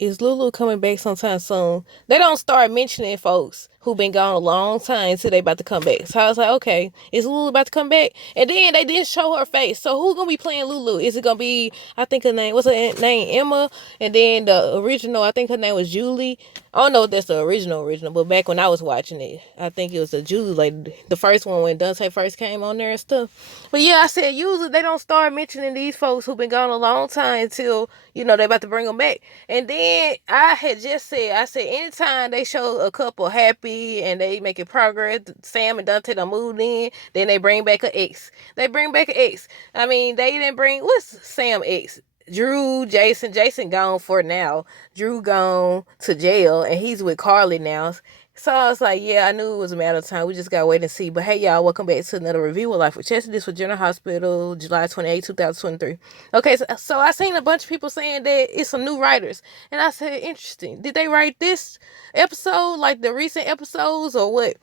is Lulu coming back sometime soon? They don't start mentioning folks who been gone a long time until they about to come back. So I was like, okay, is Lulu about to come back? And then they didn't show her face. So who gonna be playing Lulu? Is it gonna be, I think her name, what's her name? Emma. And then the original, I think her name was Julie. I don't know if that's the original, but back when I was watching it, I think it was the Julie lady, the first one when Dante first came on there and stuff. But yeah, I said usually they don't start mentioning these folks who've been gone a long time until, they about to bring them back. And then I had just said, anytime they show a couple happy and they making progress, Sam and Dante done moved in, then they bring back an ex. They bring back an ex. I mean, they didn't bring, what's Sam ex? Drew, Jason gone for now. Drew gone to jail and he's with Carly now. So I was like, yeah, I knew it was a matter of time. We just gotta wait and see. But hey, y'all, welcome back to another review of Life with Chester. This was General Hospital, July 28, 2023. Okay, so I seen a bunch of people saying that it's some new writers. And I said, interesting. Did they write this episode, like the recent episodes, or what?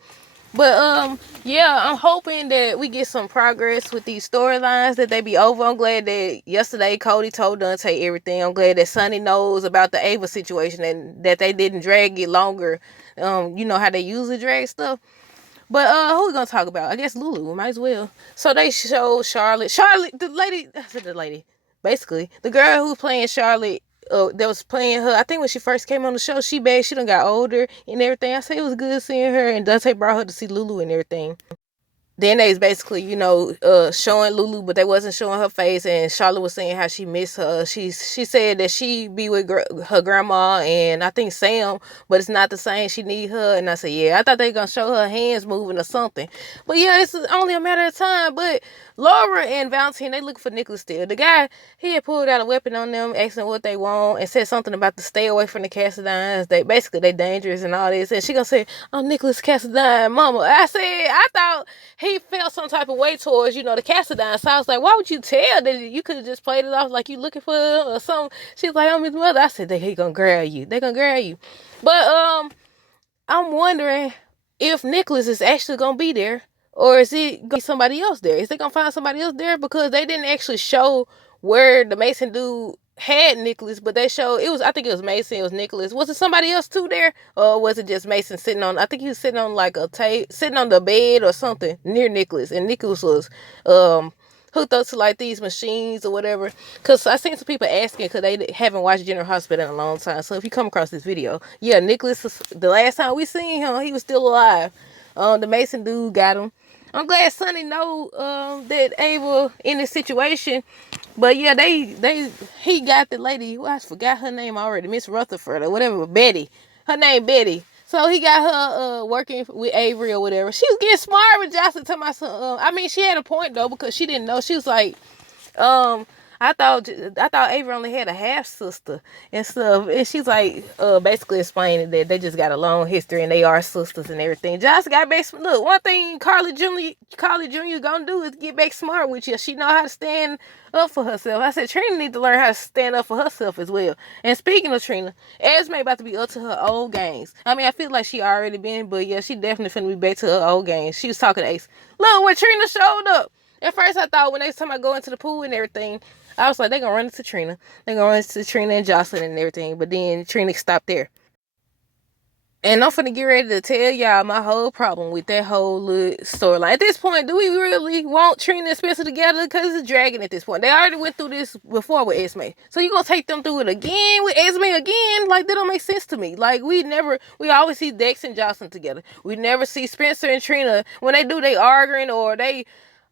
But yeah, I'm hoping that we get some progress with these storylines, that they be over. I'm glad that yesterday Cody told Dante everything. I'm glad that Sonny knows about the Ava situation and that they didn't drag it longer. You know how they usually drag stuff. But who we gonna talk about? I guess Lulu, might as well. So they show Charlotte, the lady, I said the lady, basically the girl who was playing Charlotte, that was playing her. I think when she first came on the show, she done got older and everything. I say it was good seeing her, and Dante brought her to see Lulu and everything. Then they was basically, showing Lulu, but they wasn't showing her face. And Charlotte was saying how she missed her. She said that she be with her grandma and I think Sam, but it's not the same. She need her. And I said, yeah, I thought they gonna show her hands moving or something. But yeah, it's only a matter of time. But Laura and Valentine, they looking for Nicholas still. The guy, he had pulled out a weapon on them, asking what they want, and said something about to stay away from the Cassadines. They dangerous and all this. And she gonna say, oh, Nicholas Cassadine, mama. I thought he felt some type of way towards, the Cassadine. So I was like, why would you tell that? You could have just played it off like you looking for him or something. She was like, I'm his mother. I said, he gonna grab you. They gonna grab you. But I'm wondering if Nicholas is actually gonna be there, or is it gonna be somebody else there? Is they gonna find somebody else there? Because they didn't actually show where the Mason dude had Nicholas, but they showed I think it was Mason, it was Nicholas. Was it somebody else too there? Or was it just Mason sitting on, I think he was sitting on like a sitting on the bed or something near Nicholas, and Nicholas was hooked up to like these machines or whatever. Because I seen some people asking because they haven't watched General Hospital in a long time. So if you come across this video, yeah, Nicholas, the last time we seen him, he was still alive. The Mason dude got him. I'm glad Sonny know that Ava in this situation. But yeah, he got the lady, well, I forgot her name already, Miss Rutherford or whatever, Betty. Her name Betty. So he got her working with Avery or whatever. She was getting smart with Jocelyn talking about some. I mean, she had a point though, because she didn't know. She was like, um, I thought Avery only had a half sister and stuff, and she's like, basically explaining that they just got a long history and they are sisters and everything. Jocelyn got back. Look, one thing Carly Jr. gonna do is get back smart with you. She know how to stand up for herself. I said Trina need to learn how to stand up for herself as well. And speaking of Trina, Esme about to be up to her old games. I mean, I feel like she already been, but yeah, she definitely finna be back to her old games. She was talking to Ace. Look, when Trina showed up. At first, I thought when they was talking about going to the pool and everything, I was like, they gonna run into Trina. They gonna run into Trina and Jocelyn and everything. But then Trina stopped there. And I'm finna get ready to tell y'all my whole problem with that whole little storyline. At this point, do we really want Trina and Spencer together? Because it's dragging at this point. They already went through this before with Esme. So you gonna take them through it again with Esme again? Like, that don't make sense to me. Like, we always see Dex and Jocelyn together. We never see Spencer and Trina. When they do, they arguing or they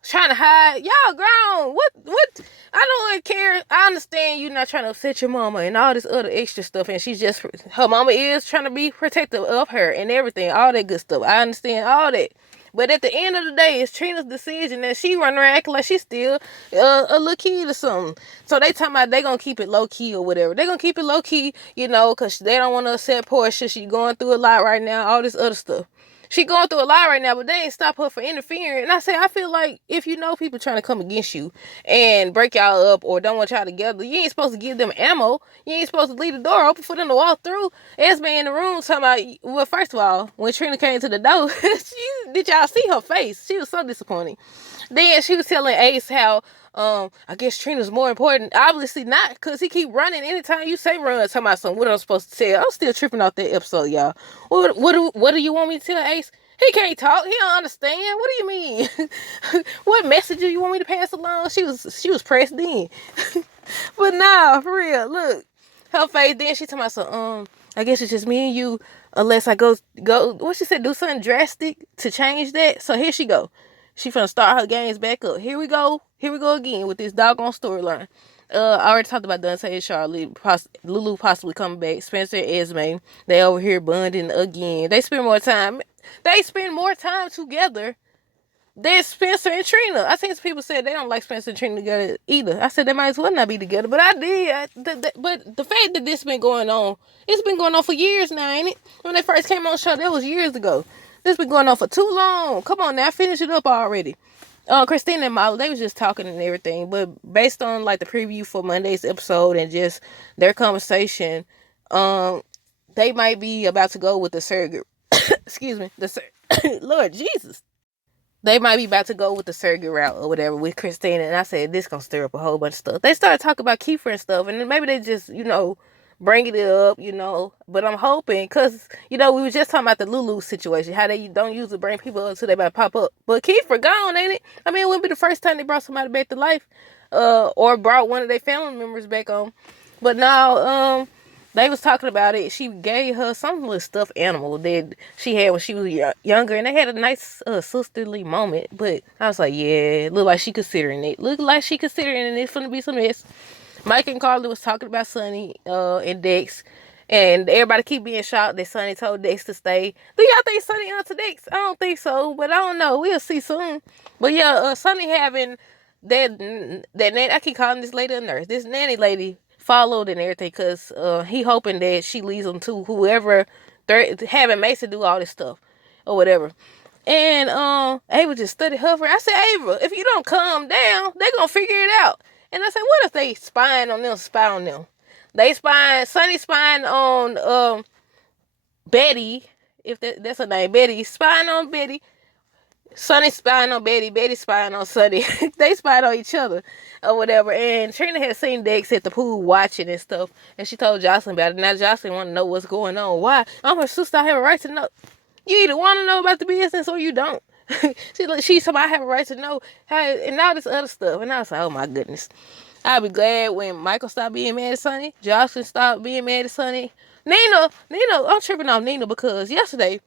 trying to hide. Y'all grown. What? I don't really care. I understand you not trying to upset your mama and all this other extra stuff, and she's just, her mama is trying to be protective of her and everything, all that good stuff. I understand all that. But at the end of the day, it's Trina's decision, and she running around acting like she's still a little kid or something. So they talking about they gonna keep it low key or whatever. They gonna keep it low key, because they don't want to upset Portia. She going through a lot right now, all this other stuff. She going through a lot right now, but they ain't stop her from interfering. And I feel like if you know people trying to come against you and break y'all up or don't want y'all together, you ain't supposed to give them ammo. You ain't supposed to leave the door open for them to walk through. Esme in the room talking about, well, first of all, when Trina came to the door, did y'all see her face? She was so disappointed. Then she was telling Ace how I guess Trina's more important. Obviously not, because he keep running anytime you say run. Talking about something, what I'm supposed to tell. I'm still tripping off that episode, y'all. What do you want me to tell Ace? He can't talk. He don't understand. What do you mean? What message do you want me to pass along? She was pressed in. But nah, for real. Look, her face. Then she talking about some. I guess it's just me and you, unless I go. What she said? Do something drastic to change that. So here she go. She finna start her games back up. Here we go. Here we go again with this doggone storyline. I already talked about Dante and Charlotte, Lulu possibly coming back, Spencer and Esme. They over here bonding again. They spend more time. They spend more time together than Spencer and Trina. I seen some people say they don't like Spencer and Trina together either. I said they might as well not be together, but I did. But the fact that this been going on, it's been going on for years now, ain't it? When they first came on the show, that was years ago. This been going on for too long. Come on now, finish it up already. Christina and Molly, they was just talking and everything, but based on like the preview for Monday's episode and just their conversation, they might be about to go with the surrogate. Excuse me, Lord Jesus. They might be about to go with the surrogate route or whatever with Christina, and I said this gonna stir up a whole bunch of stuff. They started talking about Kiefer and stuff, and then maybe they just bringing it up, But I'm hoping, because, we were just talking about the Lulu situation, how they don't usually bring people up until they about to pop up. But Kiefer gone, ain't it? I mean, it wouldn't be the first time they brought somebody back to life, or brought one of their family members back on. But now, they was talking about it. She gave her some little stuffed animal that she had when she was younger, and they had a nice sisterly moment. But I was like, yeah, it looked like she considering it. Looked like she considering it. It's gonna be some mess. Mike and Carly was talking about Sonny and Dex, and everybody keep being shocked that Sonny told Dex to stay. Do y'all think Sonny onto Dex? I don't think so, but I don't know. We'll see soon. But yeah, Sonny having that nanny, I keep calling this lady a nurse. This nanny lady followed and everything, because he hoping that she leads him to whoever having Mason do all this stuff or whatever. And Ava just studied her. I said, Ava, if you don't calm down, they're gonna figure it out. And I said, what if they spy on them? Sonny spying on Betty, if that's her name, Betty, spying on Betty. Sonny spying on Betty, Betty spying on Sonny. They spied on each other or whatever. And Trina had seen Dex at the pool watching and stuff, and she told Jocelyn about it. Now Jocelyn want to know what's going on. Why? I'm her sister, I have a right to know. You either want to know about the business or you don't. She said, I have a right to know how, and all this other stuff. And I was like, oh my goodness. I'll be glad when Michael stopped being mad at Sonny, Jocelyn stopped being mad at Sonny. Nina, I'm tripping off Nina, because yesterday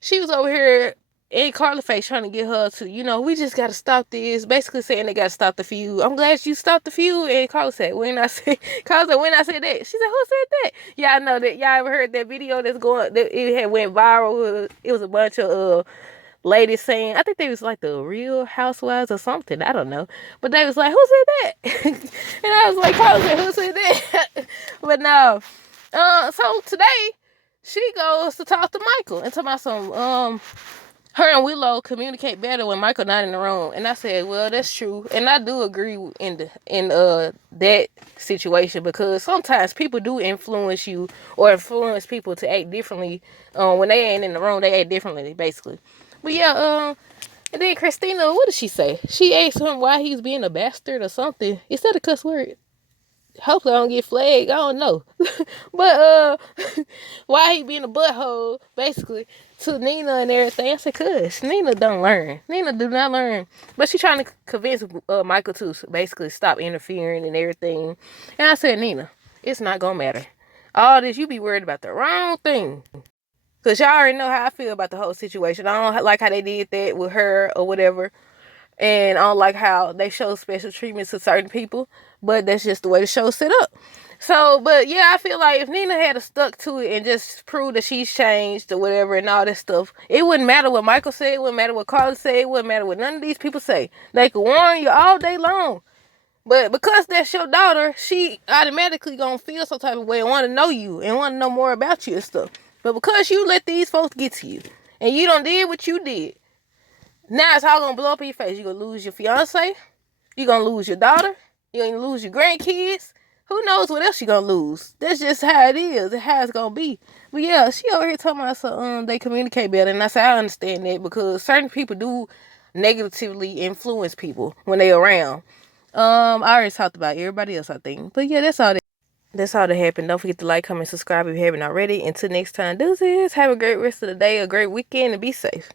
she was over here in Carly face trying to get her to, we just got to stop this. Basically saying they got to stop the feud. I'm glad you stopped the feud. And Carly said, when I said that. She said, who said that? Y'all know that. Y'all ever heard that video that it had went viral? It was a bunch of ladies saying, I think they was like the Real Housewives or something, I don't know, but they was like, who said that? And I was like, Carly said, who said that? But no, so today she goes to talk to Michael and talk about some her and Willow communicate better when Michael not in the room. And I said, well, that's true, and I do agree in that situation, because sometimes people do influence you or influence people to act differently. When they ain't in the room, they act differently, basically. But yeah, and then Christina, what did she say? She asked him why he's being a bastard or something. Is that a cuss word? Hopefully I don't get flagged. I don't know. But why he being a butthole, basically, to Nina and everything. I said, cuz Nina don't learn. Nina do not learn. But she trying to convince Michael to basically stop interfering and everything. And I said, Nina, it's not gonna matter. All this, you be worried about the wrong thing. Because y'all already know how I feel about the whole situation. I don't like how they did that with her or whatever. And I don't like how they show special treatment to certain people. But that's just the way the show's set up. So, but yeah, I feel like if Nina had stuck to it and just proved that she's changed or whatever and all that stuff, it wouldn't matter what Michael said. It wouldn't matter what Carla said. It wouldn't matter what none of these people say. They could warn you all day long. But because that's your daughter, she automatically gonna feel some type of way and want to know you and want to know more about you and stuff. But because you let these folks get to you, and you done did what you did, now it's all going to blow up in your face. You're going to lose your fiance. You're going to lose your daughter. You're going to lose your grandkids. Who knows what else you're going to lose. That's just how it is. It's how it's going to be. But yeah, she over here talking about they communicate better. And I said, I understand that, because certain people do negatively influence people when they're around. I already talked about everybody else, I think. But yeah, that's all that happened. Don't forget to like, comment, subscribe if you haven't already. Until next time, deuces. Have a great rest of the day, a great weekend, and be safe.